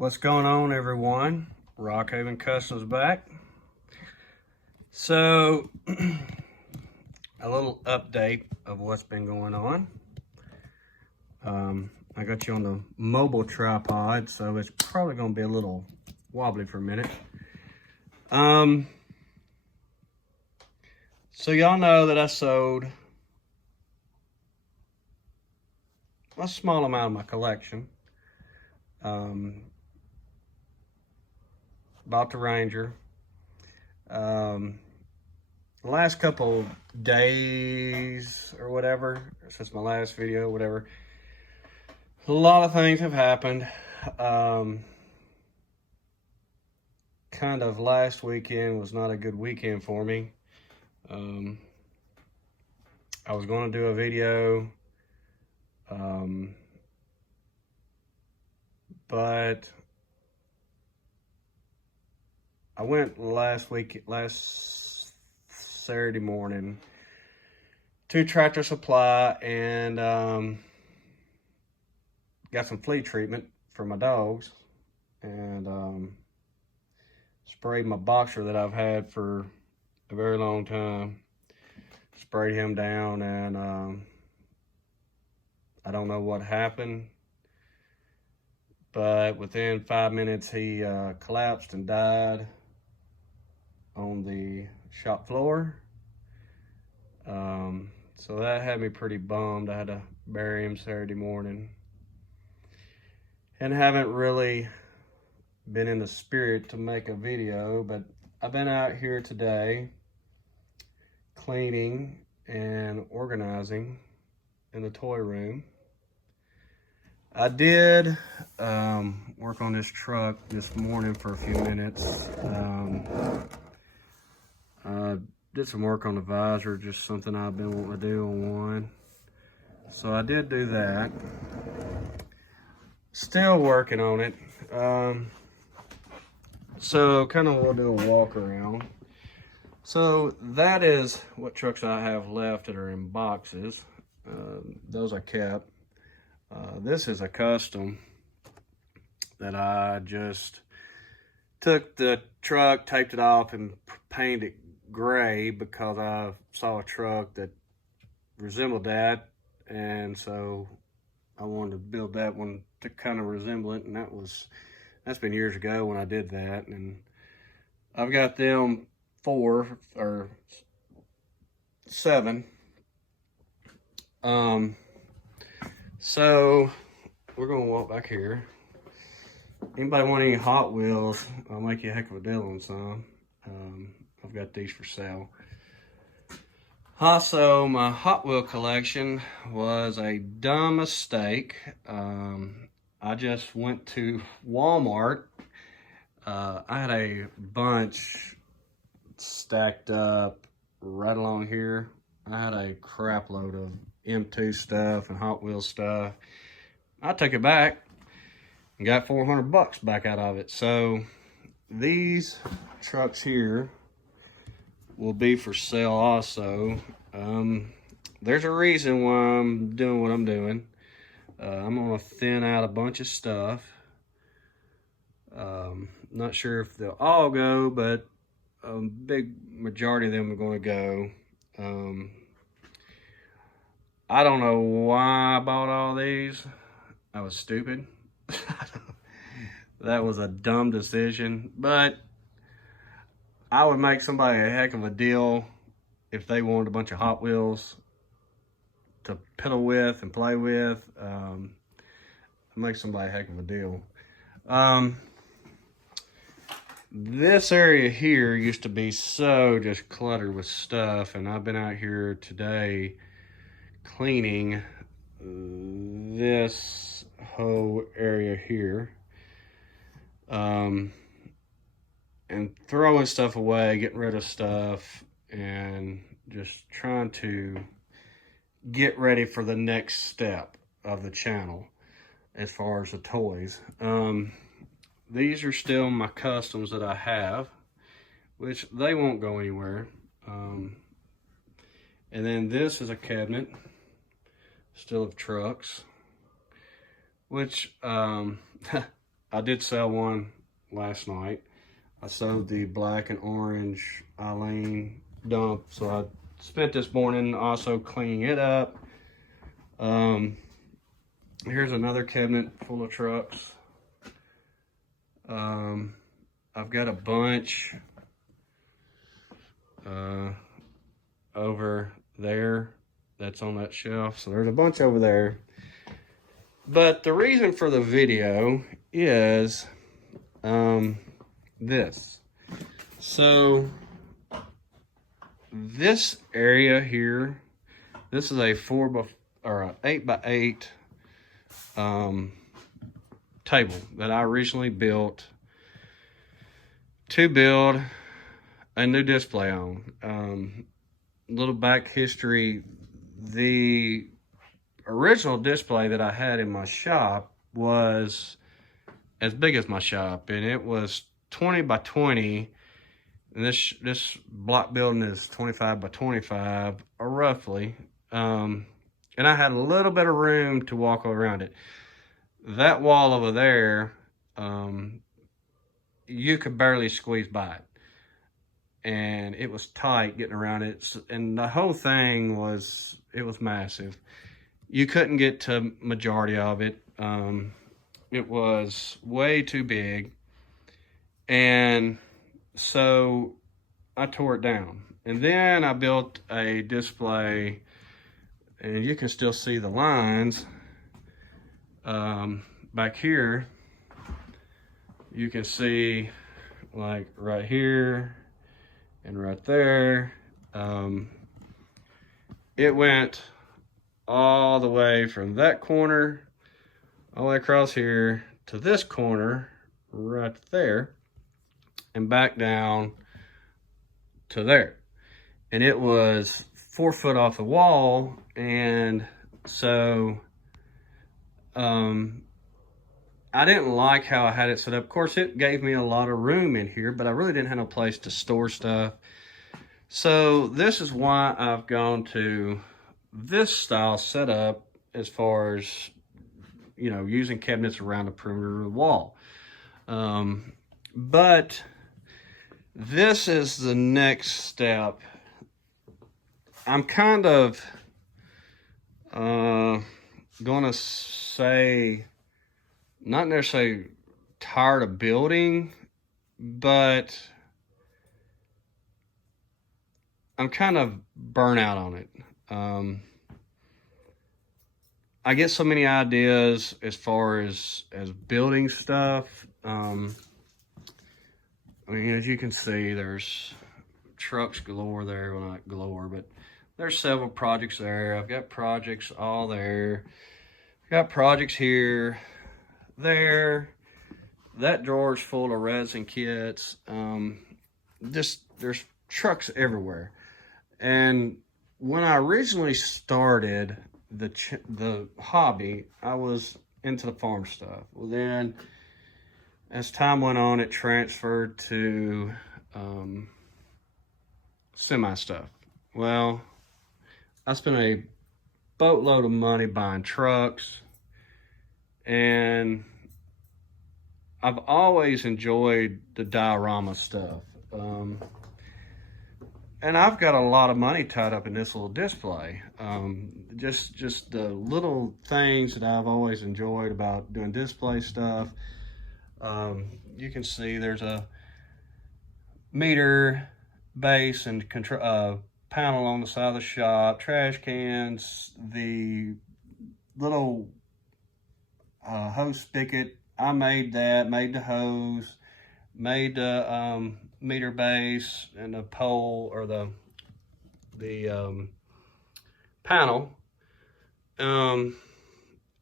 What's going on, everyone? Rockhaven Customs back. So, a little update of what's been going on. I got you on the mobile tripod, so it's probably going to be a little wobbly for a minute. So y'all know that I sold a small amount of my collection. Bought the Ranger. The last couple days or whatever, since my last video, whatever, a lot of things have happened. Kind of last weekend was not a good weekend for me. I was going to do a video, but I went last Saturday morning to Tractor Supply and got some flea treatment for my dogs, and sprayed my boxer that I've had for a very long time. Sprayed him down, and I don't know what happened, but within 5 minutes he collapsed and died on the shop floor. So that had me pretty bummed. I had to bury him Saturday morning, and haven't really been in the spirit to make a video, but I've been out here today cleaning and organizing in the toy room. I did work on this truck this morning for a few minutes. I did some work on the visor, just something I've been wanting to do on one. So I did do that. Still working on it. So kind of we'll do a walk around. So that is what trucks I have left that are in boxes. Those I kept. This is a custom that I just took the truck, taped it off, and painted it gray because I saw a truck that resembled that, and so I wanted to build that one to kind of resemble it, and that's been years ago when I did that. And I've got them 4 or 7. So we're gonna walk back here. Anybody want any Hot Wheels? I'll make you a heck of a deal on some. I've got these for sale. Also, my Hot Wheel collection was a dumb mistake. I just went to Walmart. I had a bunch stacked up right along here. I had a crap load of M2 stuff and Hot Wheels stuff. I took it back and got $400 back out of it. So these trucks here will be for sale also. There's a reason why I'm doing what I'm doing. I'm gonna thin out a bunch of stuff. Not sure if they'll all go, but a big majority of them are gonna go. I don't know why I bought all these. I was stupid. That was a dumb decision, but I would make somebody a heck of a deal if they wanted a bunch of Hot Wheels to piddle with and play with. Make somebody a heck of a deal. This area here used to be so just cluttered with stuff, and I've been out here today cleaning this whole area here, and throwing stuff away, getting rid of stuff, and just trying to get ready for the next step of the channel as far as the toys. These are still my customs that I have, which they won't go anywhere. And then this is a cabinet still of trucks, which I did sell one last night. I sold the black and orange Eileen dump, so I spent this morning also cleaning it up. Here's another cabinet full of trucks. I've got a bunch over there that's on that shelf, so there's a bunch over there. But the reason for the video is this. So this area here, this is a 8x8 table that I originally built to build a new display on. Little back history, the original display that I had in my shop was as big as my shop, and it was 20 by 20, and this block building is 25 by 25, or roughly, and I had a little bit of room to walk around it. That wall over there, you could barely squeeze by it, and it was tight getting around it, and the whole thing was, it was massive. You couldn't get to majority of it. It was way too big, and so I tore it down, and then I built a display, and you can still see the lines back here. You can see like right here and right there. It went all the way from that corner all the way across here to this corner right there, and back down to there. And it was 4 foot off the wall, and so I didn't like how I had it set up. Of course, it gave me a lot of room in here, but I really didn't have no place to store stuff. So this is why I've gone to this style setup, as far as, you know, using cabinets around the perimeter of the wall. But this is the next step. I'm kind of gonna say, not necessarily tired of building, but I'm kind of burnt out on it. I get so many ideas as far as building stuff. I mean, as you can see, there's trucks galore there. Well, not galore, but there's several projects there. I've got projects all there. I've got projects here, there. That drawer's full of resin kits. Just, there's trucks everywhere. And when I originally started the hobby, I was into the farm stuff. Well, then as time went on, it transferred to semi stuff. Well, I spent a boatload of money buying trucks, and I've always enjoyed the diorama stuff. And I've got a lot of money tied up in this little display. Just the little things that I've always enjoyed about doing display stuff. You can see there's a meter base and control panel on the side of the shop, trash cans, the little hose spigot. I made that, made the hose, made the meter base and the pole, or the panel. And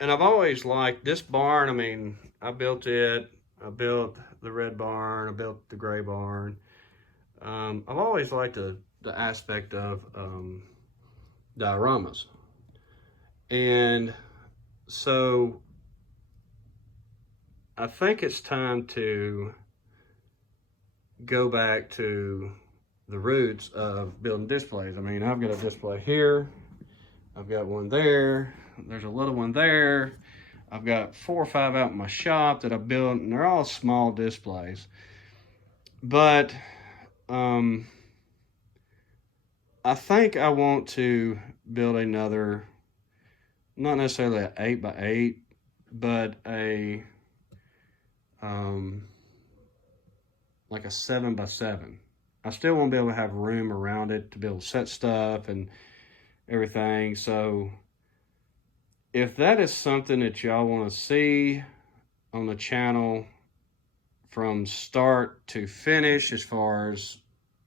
I've always liked this barn. I mean, I built it. I built the red barn. I built the gray barn. I've always liked the aspect of dioramas. And so I think it's time to go back to the roots of building displays. I mean, I've got a display here. I've got one there. There's a little one there. I've got 4 or 5 out in my shop that I built, and they're all small displays. But I think I want to build another, not necessarily an 8x8, but a like a 7x7. I still want to be able to have room around it to be able to set stuff and everything. So if that is something that y'all want to see on the channel from start to finish, as far as,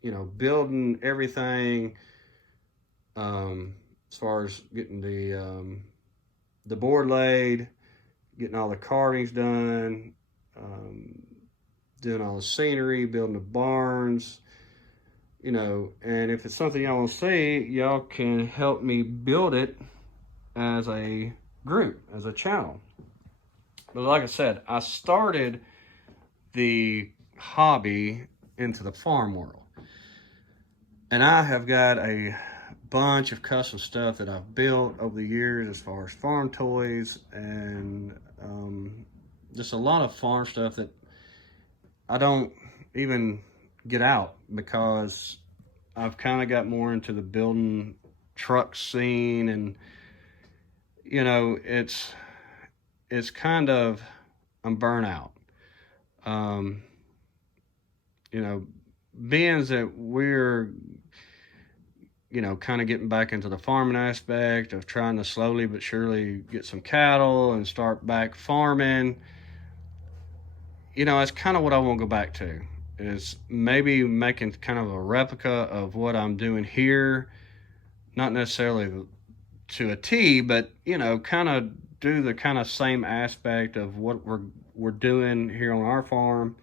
you know, building everything, as far as getting the board laid, getting all the carvings done, doing all the scenery, building the barns, you know, and if it's something y'all want to see, y'all can help me build it as a group, as a channel. But like I said, I started the hobby into the farm world, and I have got a bunch of custom stuff that I've built over the years, as far as farm toys and just a lot of farm stuff that I don't even get out, because I've kind of got more into the building truck scene, and you know, it's kind of, I'm burnt out. You know, being that we're, you know, kind of getting back into the farming aspect of trying to slowly but surely get some cattle and start back farming, you know, that's kind of what I want to go back to, is maybe making kind of a replica of what I'm doing here, not necessarily to a T, but, you know, kind of do the kind of same aspect of what we're doing here on our farm.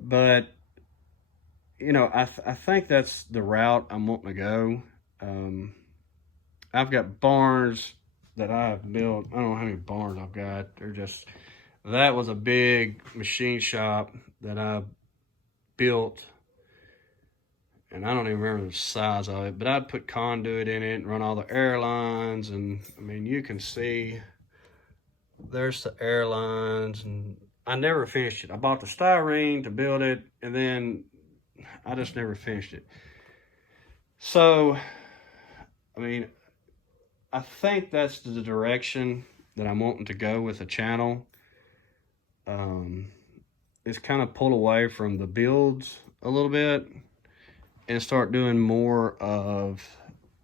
But, you know, I think that's the route I'm wanting to go. I've got barns that I've built. I don't know how many barns I've got. They're just, that was a big machine shop that I built, and I don't even remember the size of it, but I'd put conduit in it and run all the air lines. And I mean, you can see there's the air lines, and I never finished it. I bought the styrene to build it, and then I just never finished it. So, I mean, I think that's the direction that I'm wanting to go with the channel. Is kind of pull away from the builds a little bit and start doing more of,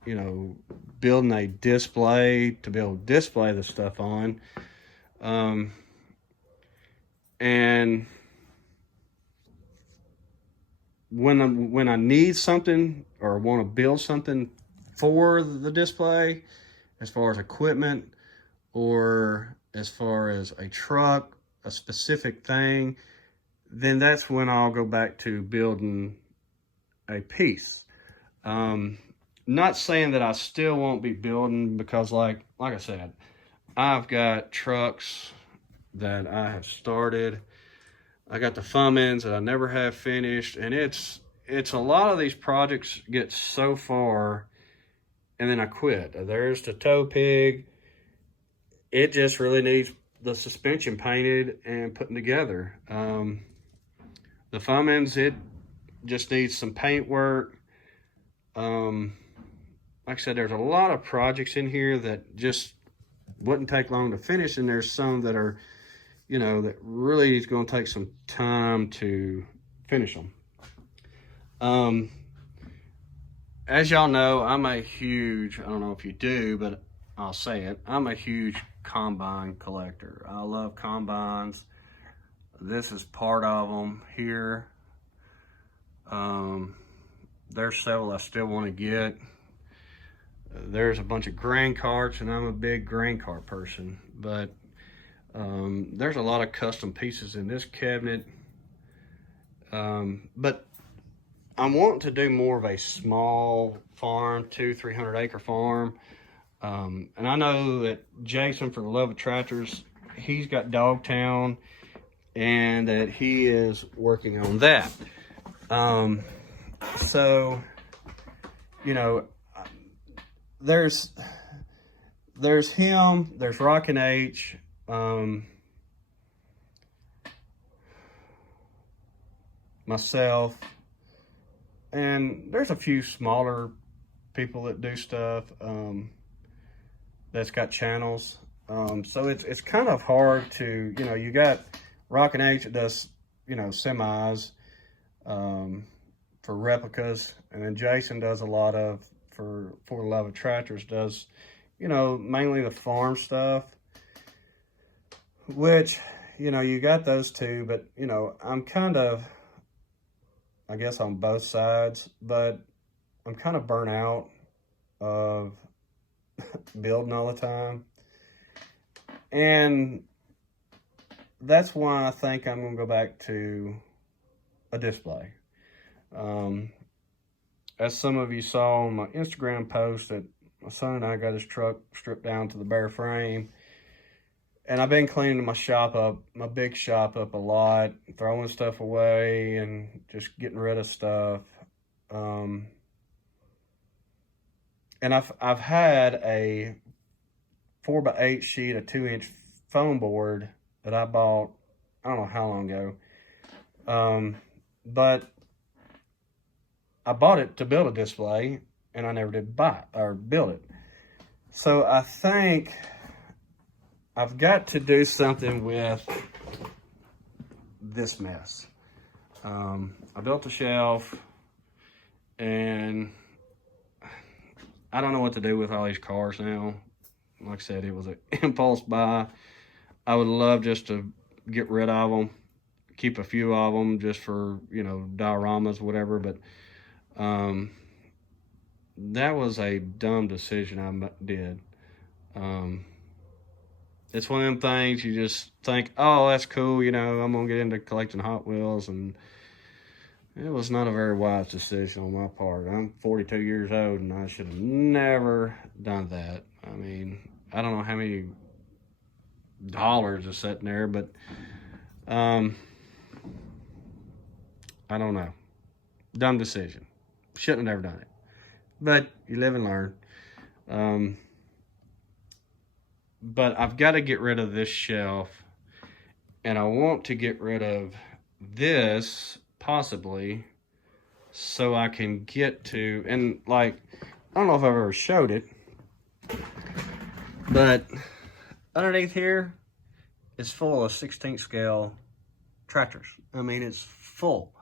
you know, building a display to be able to display the stuff on. And when I need something or want to build something for the display, as far as equipment or as far as a truck, a specific thing, then that's when I'll go back to building a piece. Not saying that I still won't be building, because like I said, I've got trucks that I have started. I got the Fummins that I never have finished, and it's a lot of these projects get so far and then I quit. There's the tow pig. It just really needs the suspension painted and putting together. The Fummins, it just needs some paint work. Like I said, there's a lot of projects in here that just wouldn't take long to finish, and there's some that are, you know, that really is going to take some time to finish them. As y'all know, I'm a huge, I don't know if you do, but I'll say it, I'm a huge combine collector. I love combines. This is part of them here. There's several I still want to get. There's a bunch of grain carts, and I'm a big grain cart person, but there's a lot of custom pieces in this cabinet. But I'm wanting to do more of a small farm, 200-300 acre farm. And I know that Jason, for the Love of Tractors, he's got Dogtown, and that he is working on that. So, you know, there's him, there's Rockin' H, myself, and there's a few smaller people that do stuff that's got channels. So it's kind of hard to, you got Rock and H that does, semis for replicas, and then Jason does a lot of, for the love of tractors, does, mainly the farm stuff, which, you got those two, but, I'm kind of, I guess, on both sides, but I'm kind of burnt out of building all the time. And that's why I think I'm going to go back to a display. As some of you saw on my Instagram post, that my son and I got his truck stripped down to the bare frame. And I've been cleaning my shop up, my big shop up a lot, throwing stuff away and just getting rid of stuff. And I've had a 4x8 sheet, a 2-inch foam board that I bought, I don't know how long ago. But I bought it to build a display, and I never did buy or build it. So I think I've got to do something with this mess. I built a shelf, and I don't know what to do with all these cars now. Like I said, it was an impulse buy. I would love just to get rid of them, keep a few of them just for, dioramas, whatever. But that was a dumb decision I did. It's one of them things you just think, oh, that's cool, I'm gonna get into collecting Hot Wheels, and it was not a very wise decision on my part. I'm 42 years old, and I should have never done that. I mean, I don't know how many dollars are sitting there, but I don't know. Dumb decision. Shouldn't have never done it. But you live and learn. But I've got to get rid of this shelf, and I want to get rid of this possibly so I can get to, and like, I don't know if I've ever showed it, but underneath here is full of 16th scale tractors. I mean, it's full.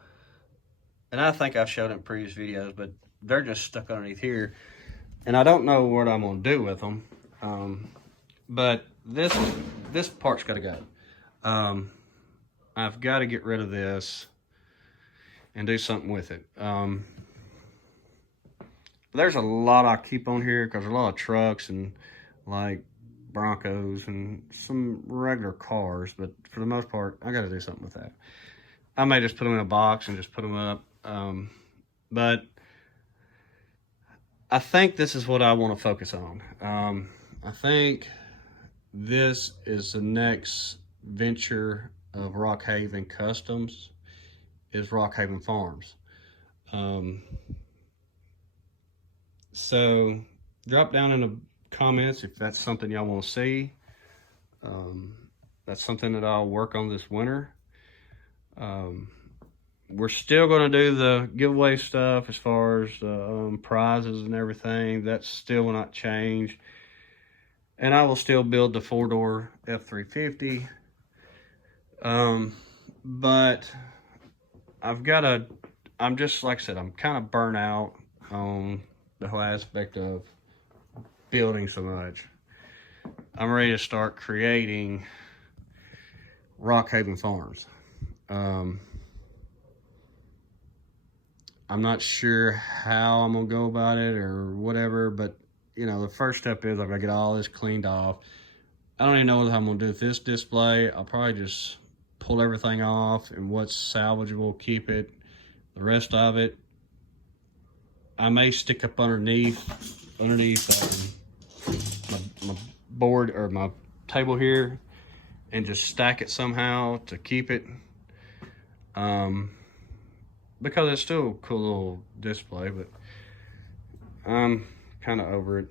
And I think I've showed it in previous videos, but they're just stuck underneath here. And I don't know what I'm gonna do with them. But this part's gotta go. I've got to get rid of this and do something with it. There's a lot I keep on here because there's a lot of trucks and like Broncos and some regular cars, but for the most part, I got to do something with that. I may just put them in a box and just put them up. But I think this is what I want to focus on. I think this is the next venture of Rockhaven Customs, is Rockhaven Farms. So drop down in the comments if that's something y'all want to see. That's something that I'll work on this winter. We're still going to do the giveaway stuff as far as prizes and everything. That still will not change. And I will still build the 4-door F350. But I'm just, like I said, I'm kind of burnt out on the whole aspect of building so much. I'm ready to start creating Rockhaven Farms. I'm not sure how I'm gonna go about it or whatever, but the first step is I've got to get all this cleaned off. I don't even know what I'm gonna do with this display. I'll probably just pull everything off, and what's salvageable, keep it. The rest of it, I may stick up underneath my board or my table here and just stack it somehow to keep it. Because it's still a cool little display, but I'm kind of over it.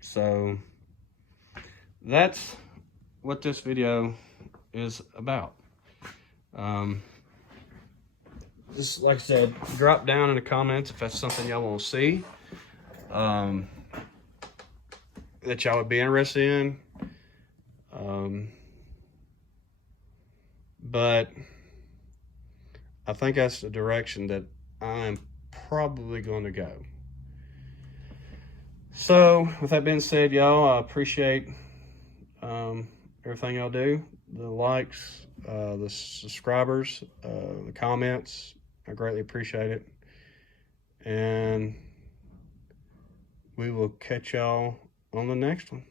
So that's what this video is about. Just like I said, drop down in the comments if that's something y'all want to see, that y'all would be interested in. But I think that's the direction that I'm probably going to go. So with that being said, y'all, I appreciate everything y'all do, the likes, the subscribers, the comments. I greatly appreciate it. And we will catch y'all on the next one.